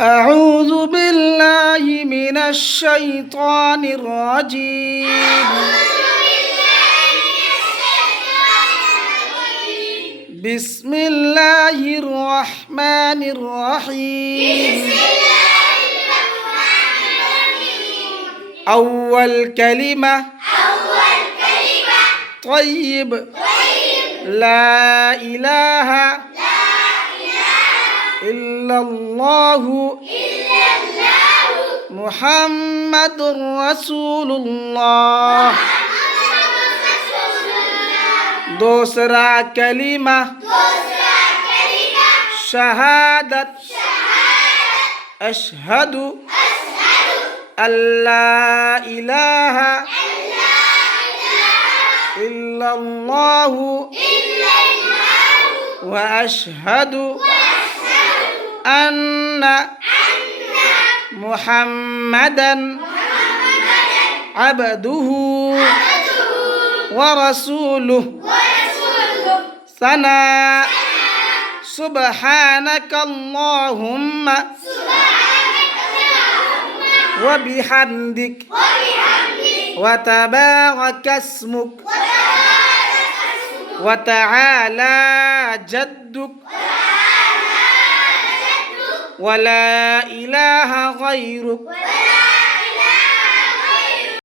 أعوذ بالله من الشيطان الرجيم. بسم الله الرحمن الرحيم. أول كلمة طيب. لا إله إلا الله محمد رسول الله. दूसरा कलिमा शहादत अशहदु अल्ला इलाहा इल्लल्लाहु व अशहदु अन्ना मुहम्मदन अब्दुहु व रसूलुहु सना सुब्हानक अल्लाहुम्म व बिहम्दिक व तबारक अस्मुक व तआला जद्दुक व ला इलाहा गैरुक